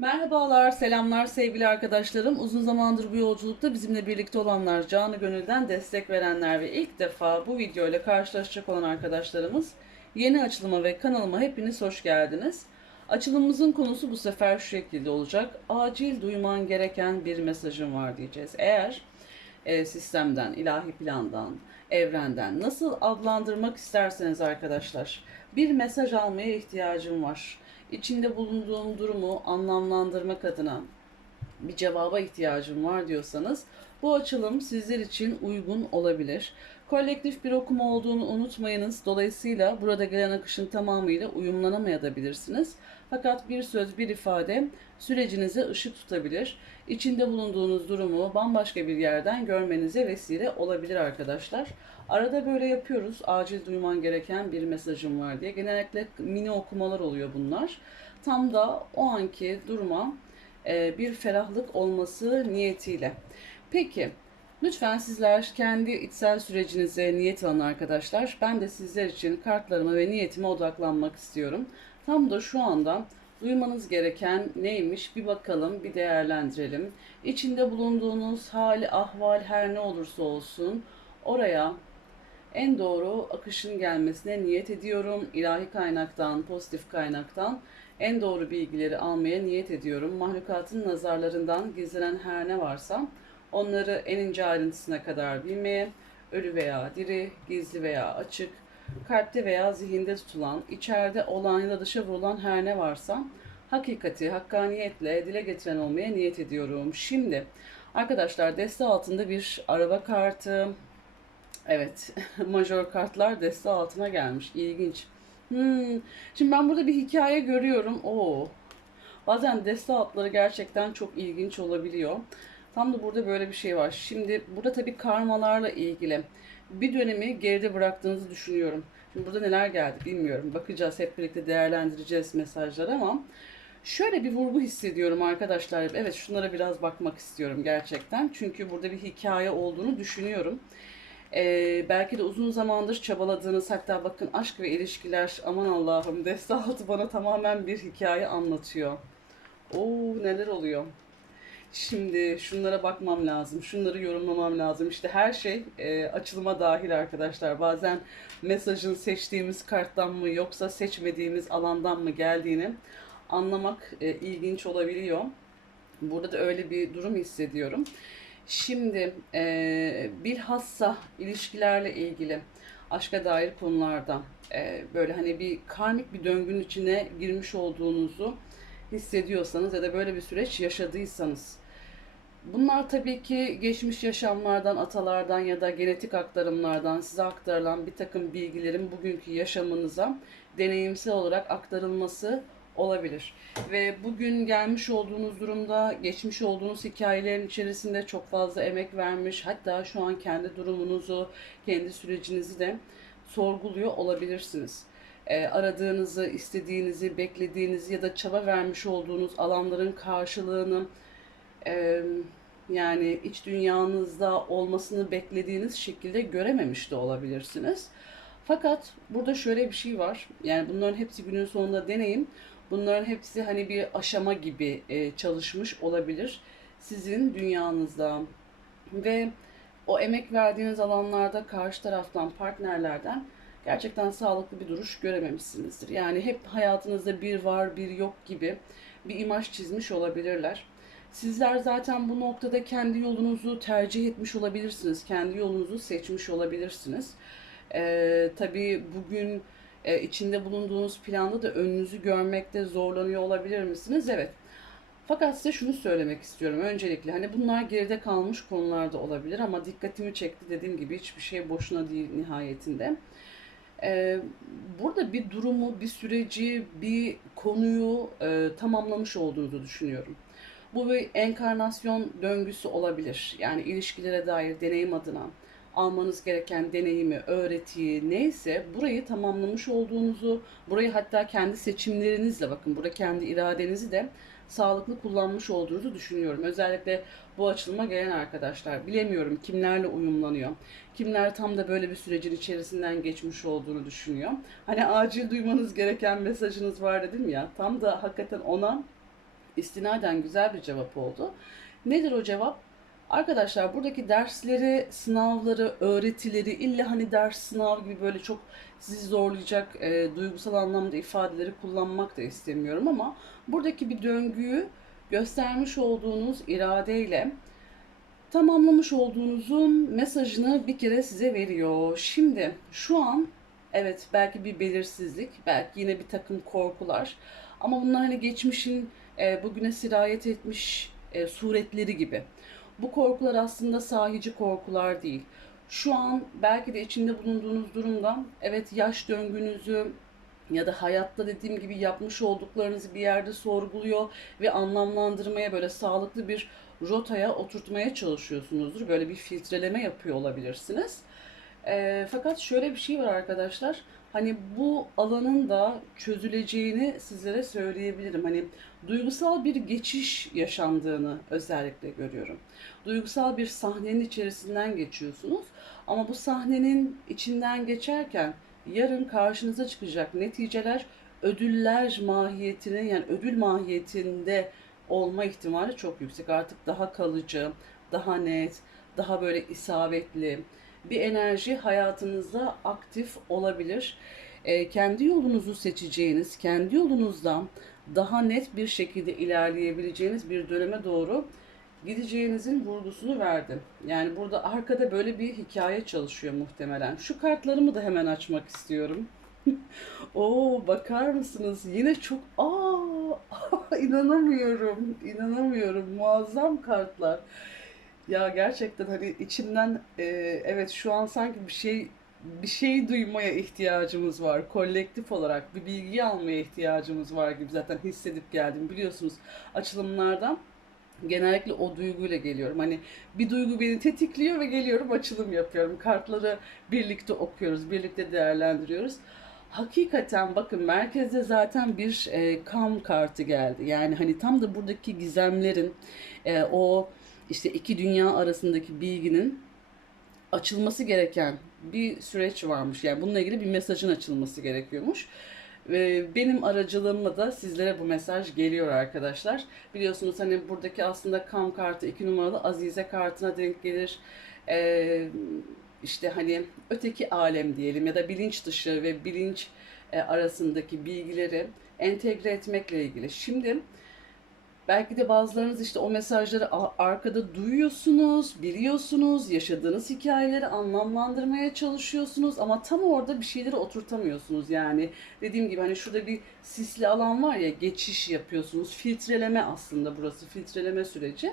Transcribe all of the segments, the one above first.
Merhabalar, selamlar sevgili arkadaşlarım. Uzun zamandır bu yolculukta bizimle birlikte olanlar, canı gönülden destek verenler ve ilk defa bu video ile karşılaşacak olan arkadaşlarımız yeni açılıma ve kanalıma hepiniz hoş geldiniz. Açılımımızın konusu bu sefer şu şekilde olacak. Acil duyman gereken bir mesajım var diyeceğiz. Eğer e, sistemden, ilahi plandan, evrenden nasıl adlandırmak isterseniz arkadaşlar bir mesaj almaya ihtiyacım var. İçinde bulunduğum durumu anlamlandırmak adına bir cevaba ihtiyacım var diyorsanız bu açılım sizler için uygun olabilir. Kolektif bir okuma olduğunu unutmayınız. Dolayısıyla burada gelen akışın tamamıyla uyumlanamayabilirsiniz. Fakat bir söz, bir ifade sürecinize ışık tutabilir. İçinde bulunduğunuz durumu bambaşka bir yerden görmenize vesile olabilir arkadaşlar. Arada böyle yapıyoruz. Acil duyman gereken bir mesajım var diye. Genellikle mini okumalar oluyor bunlar. Tam da o anki duruma e, bir ferahlık olması niyetiyle. Peki, lütfen sizler kendi içsel sürecinize niyet alın arkadaşlar. Ben de sizler için kartlarıma ve niyetime odaklanmak istiyorum. Tam da şu anda duymanız gereken neymiş bir bakalım, bir değerlendirelim. İçinde bulunduğunuz hali, ahval her ne olursa olsun oraya en doğru akışın gelmesine niyet ediyorum. İlahi kaynaktan, pozitif kaynaktan en doğru bilgileri almaya niyet ediyorum. Mahlukatın nazarlarından gizlenen her ne varsa onları en ince ayrıntısına kadar bilmeye, ölü veya diri, gizli veya açık, kalpte veya zihinde tutulan, içeride olan ya da dışa vurulan her ne varsa hakikati, hakkaniyetle dile getiren olmaya niyet ediyorum. Şimdi arkadaşlar deste altında bir araba kartı, Evet, majör kartlar deste altına gelmiş. İlginç. Hmm. Şimdi ben burada bir hikaye görüyorum. Oo. Bazen deste altları gerçekten çok ilginç olabiliyor. Tam da burada böyle bir şey var. Şimdi burada tabii karmalarla ilgili bir dönemi geride bıraktığınızı düşünüyorum. Şimdi burada neler geldi bilmiyorum. Bakacağız hep birlikte değerlendireceğiz mesajları ama şöyle bir vurgu hissediyorum arkadaşlar. Evet şunlara biraz bakmak istiyorum gerçekten. Çünkü burada bir hikaye olduğunu düşünüyorum. Ee, belki de uzun zamandır çabaladığınız hatta bakın aşk ve ilişkiler aman Allah'ım deste altı bana tamamen bir hikaye anlatıyor. Oo neler oluyor. Şimdi şunlara bakmam lazım, şunları yorumlamam lazım. İşte her şey e, açılıma dahil arkadaşlar. Bazen mesajın seçtiğimiz karttan mı yoksa seçmediğimiz alandan mı geldiğini anlamak e, ilginç olabiliyor. Burada da öyle bir durum hissediyorum. Şimdi e, bilhassa ilişkilerle ilgili aşka dair konularda e, böyle hani bir karmik bir döngünün içine girmiş olduğunuzu hissediyorsanız ya da böyle bir süreç yaşadıysanız bunlar tabii ki geçmiş yaşamlardan, atalardan ya da genetik aktarımlardan size aktarılan bir takım bilgilerin bugünkü yaşamınıza deneyimsel olarak aktarılması olabilir. Ve bugün gelmiş olduğunuz durumda geçmiş olduğunuz hikayelerin içerisinde çok fazla emek vermiş hatta şu an kendi durumunuzu, kendi sürecinizi de sorguluyor olabilirsiniz. E, aradığınızı, istediğinizi, beklediğinizi ya da çaba vermiş olduğunuz alanların karşılığını e, yani iç dünyanızda olmasını beklediğiniz şekilde görememiş de olabilirsiniz. Fakat burada şöyle bir şey var. Yani bunların hepsi günün sonunda deneyim. Bunların hepsi hani bir aşama gibi e, çalışmış olabilir sizin dünyanızda ve o emek verdiğiniz alanlarda karşı taraftan partnerlerden gerçekten sağlıklı bir duruş görememişsinizdir. Yani hep hayatınızda bir var bir yok gibi bir imaj çizmiş olabilirler. Sizler zaten bu noktada kendi yolunuzu tercih etmiş olabilirsiniz. Kendi yolunuzu seçmiş olabilirsiniz. Ee, tabii bugün e, içinde bulunduğunuz planda da önünüzü görmekte zorlanıyor olabilir misiniz? Evet. Fakat size şunu söylemek istiyorum. Öncelikle hani bunlar geride kalmış konularda olabilir ama dikkatimi çekti dediğim gibi hiçbir şey boşuna değil nihayetinde. Ee, burada bir durumu, bir süreci, bir konuyu e, tamamlamış olduğunuzu düşünüyorum. Bu bir enkarnasyon döngüsü olabilir. Yani ilişkilere dair deneyim adına almanız gereken deneyimi, öğretiyi neyse burayı tamamlamış olduğunuzu, burayı hatta kendi seçimlerinizle bakın burada kendi iradenizi de sağlıklı kullanmış olduğunuzu düşünüyorum. Özellikle bu açılıma gelen arkadaşlar bilemiyorum kimlerle uyumlanıyor. Kimler tam da böyle bir sürecin içerisinden geçmiş olduğunu düşünüyor. Hani acil duymanız gereken mesajınız var dedim ya tam da hakikaten ona istinaden güzel bir cevap oldu. Nedir o cevap? Arkadaşlar buradaki dersleri, sınavları, öğretileri illa hani ders sınav gibi böyle çok sizi zorlayacak e, duygusal anlamda ifadeleri kullanmak da istemiyorum ama buradaki bir döngüyü göstermiş olduğunuz iradeyle tamamlamış olduğunuzun mesajını bir kere size veriyor. Şimdi şu an evet belki bir belirsizlik, belki yine bir takım korkular ama bunlar hani geçmişin e, bugüne sirayet etmiş e, suretleri gibi. Bu korkular aslında sahici korkular değil. Şu an belki de içinde bulunduğunuz durumda evet yaş döngünüzü ya da hayatta dediğim gibi yapmış olduklarınızı bir yerde sorguluyor ve anlamlandırmaya böyle sağlıklı bir rotaya oturtmaya çalışıyorsunuzdur. Böyle bir filtreleme yapıyor olabilirsiniz. E, fakat şöyle bir şey var arkadaşlar. Hani bu alanın da çözüleceğini sizlere söyleyebilirim. Hani duygusal bir geçiş yaşandığını özellikle görüyorum. Duygusal bir sahnenin içerisinden geçiyorsunuz. Ama bu sahnenin içinden geçerken yarın karşınıza çıkacak neticeler ödüller mahiyetine yani ödül mahiyetinde olma ihtimali çok yüksek. Artık daha kalıcı, daha net, daha böyle isabetli bir enerji hayatınızda aktif olabilir. E, kendi yolunuzu seçeceğiniz, kendi yolunuzdan daha net bir şekilde ilerleyebileceğiniz bir döneme doğru gideceğinizin vurgusunu verdim. Yani burada arkada böyle bir hikaye çalışıyor muhtemelen. Şu kartlarımı da hemen açmak istiyorum. Oo bakar mısınız? Yine çok aa inanamıyorum. inanamıyorum. Muazzam kartlar. Ya gerçekten hani içimden e, evet şu an sanki bir şey bir şey duymaya ihtiyacımız var. Kolektif olarak bir bilgi almaya ihtiyacımız var gibi zaten hissedip geldim. Biliyorsunuz açılımlardan genellikle o duyguyla geliyorum. Hani bir duygu beni tetikliyor ve geliyorum açılım yapıyorum. Kartları birlikte okuyoruz, birlikte değerlendiriyoruz. Hakikaten bakın merkezde zaten bir e, kam kartı geldi. Yani hani tam da buradaki gizemlerin e, o işte iki dünya arasındaki bilginin açılması gereken bir süreç varmış. Yani bununla ilgili bir mesajın açılması gerekiyormuş. Benim aracılığımla da sizlere bu mesaj geliyor arkadaşlar. Biliyorsunuz hani buradaki aslında kam kartı iki numaralı Azize kartına denk gelir. Ee, işte hani öteki alem diyelim ya da bilinç dışı ve bilinç e, arasındaki bilgileri entegre etmekle ilgili. Şimdi Belki de bazılarınız işte o mesajları arkada duyuyorsunuz, biliyorsunuz, yaşadığınız hikayeleri anlamlandırmaya çalışıyorsunuz ama tam orada bir şeyleri oturtamıyorsunuz. Yani dediğim gibi hani şurada bir sisli alan var ya geçiş yapıyorsunuz. Filtreleme aslında burası filtreleme süreci.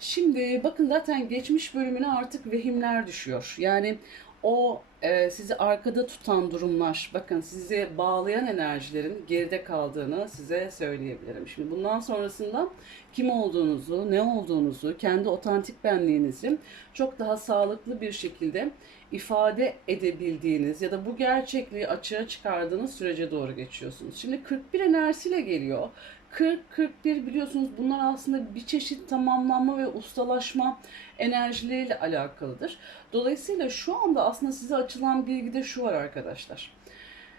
Şimdi bakın zaten geçmiş bölümüne artık vehimler düşüyor. Yani o e, sizi arkada tutan durumlar, bakın sizi bağlayan enerjilerin geride kaldığını size söyleyebilirim. Şimdi bundan sonrasında kim olduğunuzu, ne olduğunuzu, kendi otantik benliğinizi çok daha sağlıklı bir şekilde ifade edebildiğiniz ya da bu gerçekliği açığa çıkardığınız sürece doğru geçiyorsunuz. Şimdi 41 enerjisiyle geliyor. 40-41 biliyorsunuz bunlar aslında bir çeşit tamamlanma ve ustalaşma enerjileriyle alakalıdır. Dolayısıyla şu anda aslında size açılan bilgide şu var arkadaşlar.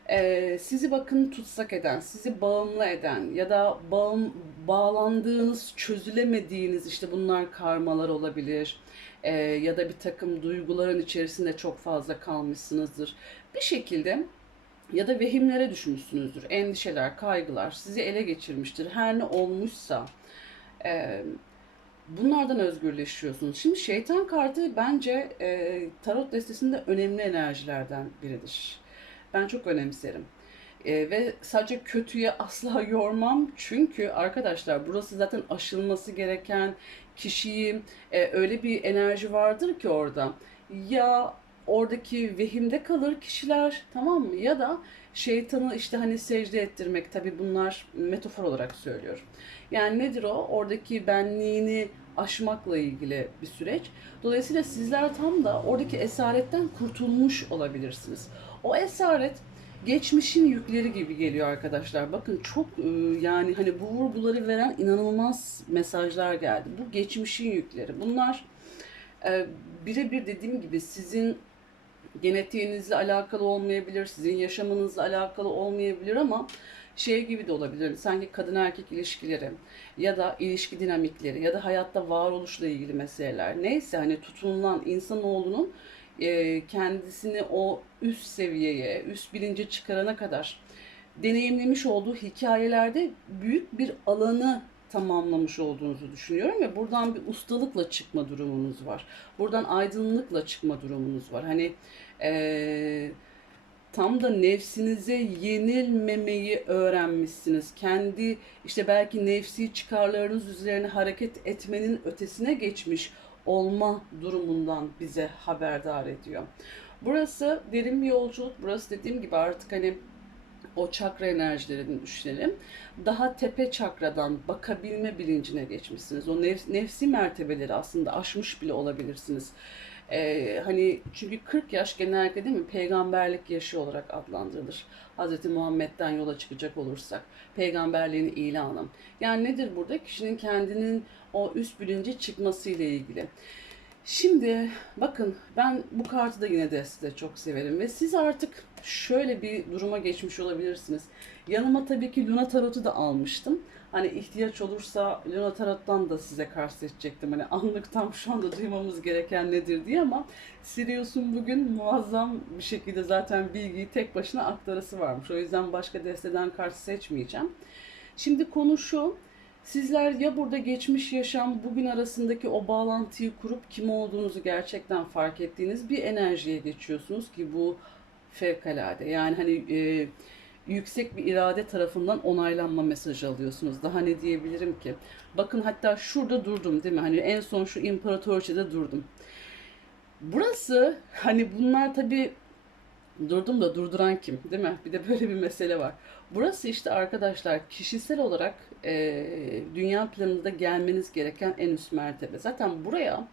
Ee, sizi bakın tutsak eden, sizi bağımlı eden ya da bağım, bağlandığınız, çözülemediğiniz işte bunlar karmalar olabilir. Ee, ya da bir takım duyguların içerisinde çok fazla kalmışsınızdır. Bir şekilde ya da vehimlere düşmüşsünüzdür. Endişeler, kaygılar sizi ele geçirmiştir. Her ne olmuşsa e, bunlardan özgürleşiyorsunuz. Şimdi şeytan kartı bence e, tarot destesinde önemli enerjilerden biridir. Ben çok önemserim. E, ve sadece kötüye asla yormam. Çünkü arkadaşlar burası zaten aşılması gereken kişiyi e, öyle bir enerji vardır ki orada. Ya oradaki vehimde kalır kişiler tamam mı? Ya da şeytanı işte hani secde ettirmek tabi bunlar metafor olarak söylüyorum. Yani nedir o? Oradaki benliğini aşmakla ilgili bir süreç. Dolayısıyla sizler tam da oradaki esaretten kurtulmuş olabilirsiniz. O esaret geçmişin yükleri gibi geliyor arkadaşlar. Bakın çok e, yani hani bu vurguları veren inanılmaz mesajlar geldi. Bu geçmişin yükleri. Bunlar e, birebir dediğim gibi sizin genetiğinizle alakalı olmayabilir, sizin yaşamınızla alakalı olmayabilir ama şey gibi de olabilir. Sanki kadın erkek ilişkileri ya da ilişki dinamikleri ya da hayatta varoluşla ilgili meseleler. Neyse hani tutunulan insanoğlunun e, kendisini o üst seviyeye, üst bilince çıkarana kadar deneyimlemiş olduğu hikayelerde büyük bir alanı tamamlamış olduğunuzu düşünüyorum ve buradan bir ustalıkla çıkma durumunuz var. Buradan aydınlıkla çıkma durumunuz var. Hani eee, tam da nefsinize yenilmemeyi öğrenmişsiniz. Kendi işte belki nefsi çıkarlarınız üzerine hareket etmenin ötesine geçmiş olma durumundan bize haberdar ediyor. Burası derin bir yolculuk. Burası dediğim gibi artık hani o çakra enerjilerini düşünelim. Daha tepe çakradan bakabilme bilincine geçmişsiniz. O nef- nefsi mertebeleri aslında aşmış bile olabilirsiniz. Ee, hani çünkü 40 yaş genellikle değil mi peygamberlik yaşı olarak adlandırılır. Hz. Muhammed'den yola çıkacak olursak peygamberliğin ilanı. Yani nedir burada? Kişinin kendinin o üst bilinci çıkması ile ilgili. Şimdi bakın ben bu kartı da yine de size çok severim ve siz artık şöyle bir duruma geçmiş olabilirsiniz. Yanıma tabii ki Luna Tarot'u da almıştım. Hani ihtiyaç olursa Luna Tarot'tan da size kart seçecektim. Hani anlık tam şu anda duymamız gereken nedir diye ama Sirius'un bugün muazzam bir şekilde zaten bilgiyi tek başına aktarısı varmış. O yüzden başka desteden kart seçmeyeceğim. Şimdi konu şu. Sizler ya burada geçmiş yaşam bugün arasındaki o bağlantıyı kurup kim olduğunuzu gerçekten fark ettiğiniz bir enerjiye geçiyorsunuz ki bu fevkalade. Yani hani e, yüksek bir irade tarafından onaylanma mesajı alıyorsunuz. Daha ne diyebilirim ki? Bakın hatta şurada durdum değil mi? Hani en son şu imparatoriçede durdum. Burası hani bunlar tabii Durdum da durduran kim, değil mi? Bir de böyle bir mesele var. Burası işte arkadaşlar kişisel olarak e, dünya planında gelmeniz gereken en üst mertebe. Zaten buraya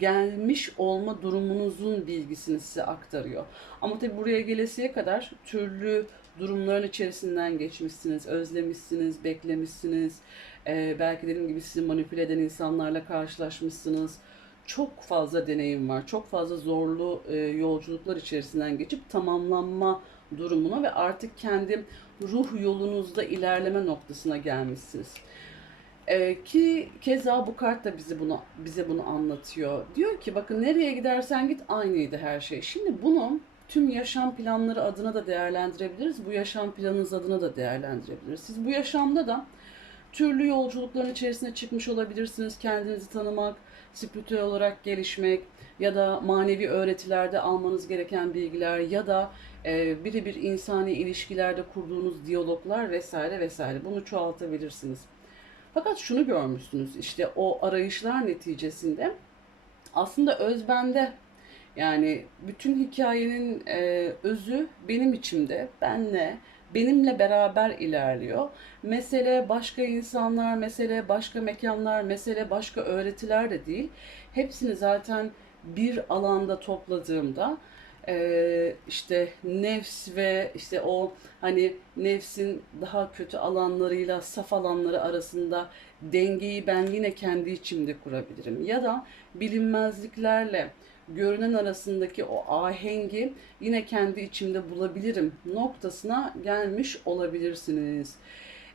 gelmiş olma durumunuzun bilgisini size aktarıyor. Ama tabii buraya gelesiye kadar türlü durumların içerisinden geçmişsiniz, özlemişsiniz, beklemişsiniz. E, belki dediğim gibi sizi manipüle eden insanlarla karşılaşmışsınız çok fazla deneyim var. Çok fazla zorlu e, yolculuklar içerisinden geçip tamamlanma durumuna ve artık kendi ruh yolunuzda ilerleme noktasına gelmişsiniz. E, ki keza bu kart da bizi bunu bize bunu anlatıyor. Diyor ki bakın nereye gidersen git aynıydı her şey. Şimdi bunu tüm yaşam planları adına da değerlendirebiliriz. Bu yaşam planınız adına da değerlendirebiliriz. Siz bu yaşamda da türlü yolculukların içerisine çıkmış olabilirsiniz. Kendinizi tanımak, spiritüel olarak gelişmek ya da manevi öğretilerde almanız gereken bilgiler ya da e, birebir insani ilişkilerde kurduğunuz diyaloglar vesaire vesaire bunu çoğaltabilirsiniz. Fakat şunu görmüşsünüz işte o arayışlar neticesinde aslında özbende yani bütün hikayenin e, özü benim içimde, benle, benimle beraber ilerliyor. Mesele başka insanlar, mesele başka mekanlar, mesele başka öğretiler de değil. Hepsini zaten bir alanda topladığımda e, işte nefs ve işte o hani nefsin daha kötü alanlarıyla saf alanları arasında dengeyi ben yine kendi içimde kurabilirim. Ya da bilinmezliklerle görünen arasındaki o ahengi yine kendi içimde bulabilirim noktasına gelmiş olabilirsiniz.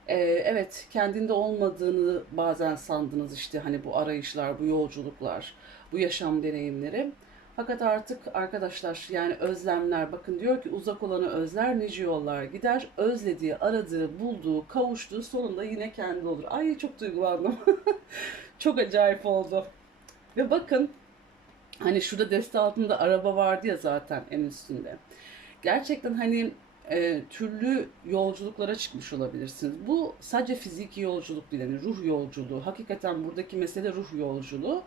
Ee, evet kendinde olmadığını bazen sandınız işte hani bu arayışlar, bu yolculuklar, bu yaşam deneyimleri. Fakat artık arkadaşlar yani özlemler bakın diyor ki uzak olanı özler nice yollar gider. Özlediği, aradığı, bulduğu, kavuştuğu sonunda yine kendi olur. Ay çok duygulandım. çok acayip oldu. Ve bakın Hani şurada deste altında araba vardı ya zaten en üstünde. Gerçekten hani e, türlü yolculuklara çıkmış olabilirsiniz. Bu sadece fiziki yolculuk değil, yani ruh yolculuğu. Hakikaten buradaki mesele ruh yolculuğu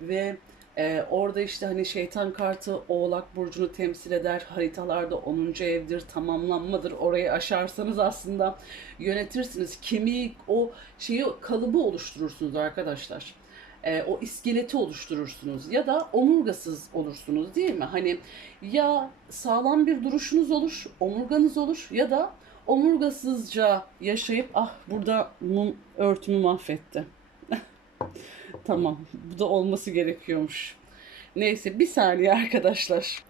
ve e, orada işte hani şeytan kartı Oğlak Burcu'nu temsil eder. Haritalarda 10. evdir, tamamlanmadır. Orayı aşarsanız aslında yönetirsiniz. Kemiği, o şeyi, kalıbı oluşturursunuz arkadaşlar e, o iskeleti oluşturursunuz ya da omurgasız olursunuz değil mi? Hani ya sağlam bir duruşunuz olur, omurganız olur ya da omurgasızca yaşayıp ah burada mum örtümü mahvetti. tamam bu da olması gerekiyormuş. Neyse bir saniye arkadaşlar.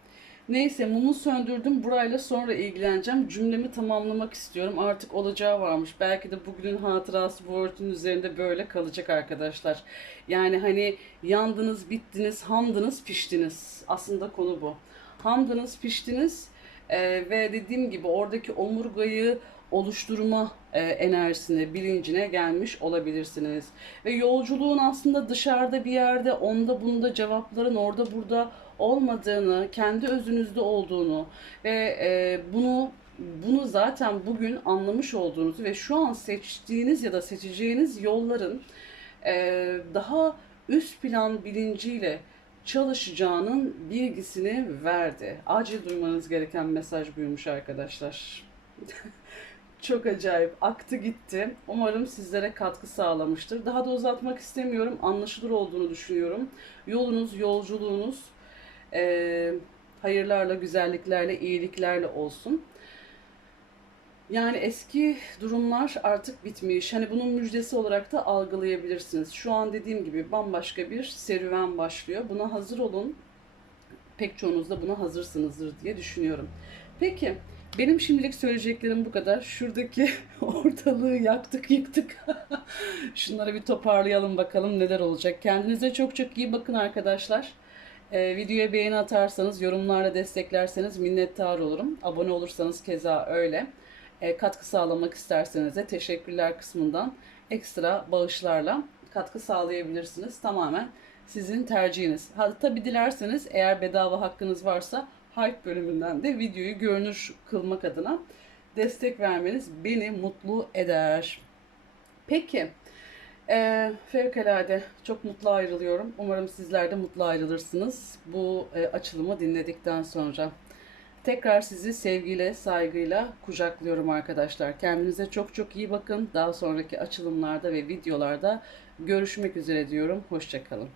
Neyse mumu söndürdüm. Burayla sonra ilgileneceğim. Cümlemi tamamlamak istiyorum. Artık olacağı varmış. Belki de bugünün hatırası bu örtünün üzerinde böyle kalacak arkadaşlar. Yani hani yandınız, bittiniz, hamdınız, piştiniz. Aslında konu bu. Hamdınız, piştiniz e, ve dediğim gibi oradaki omurgayı oluşturma e, enerjisine, bilincine gelmiş olabilirsiniz. Ve yolculuğun aslında dışarıda bir yerde, onda bunda cevapların orada burada olmadığını, kendi özünüzde olduğunu ve e, bunu bunu zaten bugün anlamış olduğunuzu ve şu an seçtiğiniz ya da seçeceğiniz yolların e, daha üst plan bilinciyle çalışacağının bilgisini verdi. Acil duymanız gereken mesaj buymuş arkadaşlar. Çok acayip. Aktı gitti. Umarım sizlere katkı sağlamıştır. Daha da uzatmak istemiyorum. Anlaşılır olduğunu düşünüyorum. Yolunuz, yolculuğunuz eee, hayırlarla, güzelliklerle, iyiliklerle olsun. Yani eski durumlar artık bitmiş. Hani bunun müjdesi olarak da algılayabilirsiniz. Şu an dediğim gibi bambaşka bir serüven başlıyor. Buna hazır olun. Pek çoğunuz da buna hazırsınızdır diye düşünüyorum. Peki, benim şimdilik söyleyeceklerim bu kadar. Şuradaki ortalığı yaktık yıktık. Şunları bir toparlayalım bakalım neler olacak. Kendinize çok çok iyi bakın arkadaşlar. Ee, videoya beğeni atarsanız, yorumlarla desteklerseniz minnettar olurum. Abone olursanız keza öyle. Ee, katkı sağlamak isterseniz de teşekkürler kısmından ekstra bağışlarla katkı sağlayabilirsiniz. Tamamen sizin tercihiniz. Ha, tabi dilerseniz eğer bedava hakkınız varsa Hype bölümünden de videoyu görünür kılmak adına destek vermeniz beni mutlu eder. Peki. Ee, fevkalade çok mutlu ayrılıyorum. Umarım sizler de mutlu ayrılırsınız bu e, açılımı dinledikten sonra. Tekrar sizi sevgiyle, saygıyla kucaklıyorum arkadaşlar. Kendinize çok çok iyi bakın. Daha sonraki açılımlarda ve videolarda görüşmek üzere diyorum. Hoşçakalın.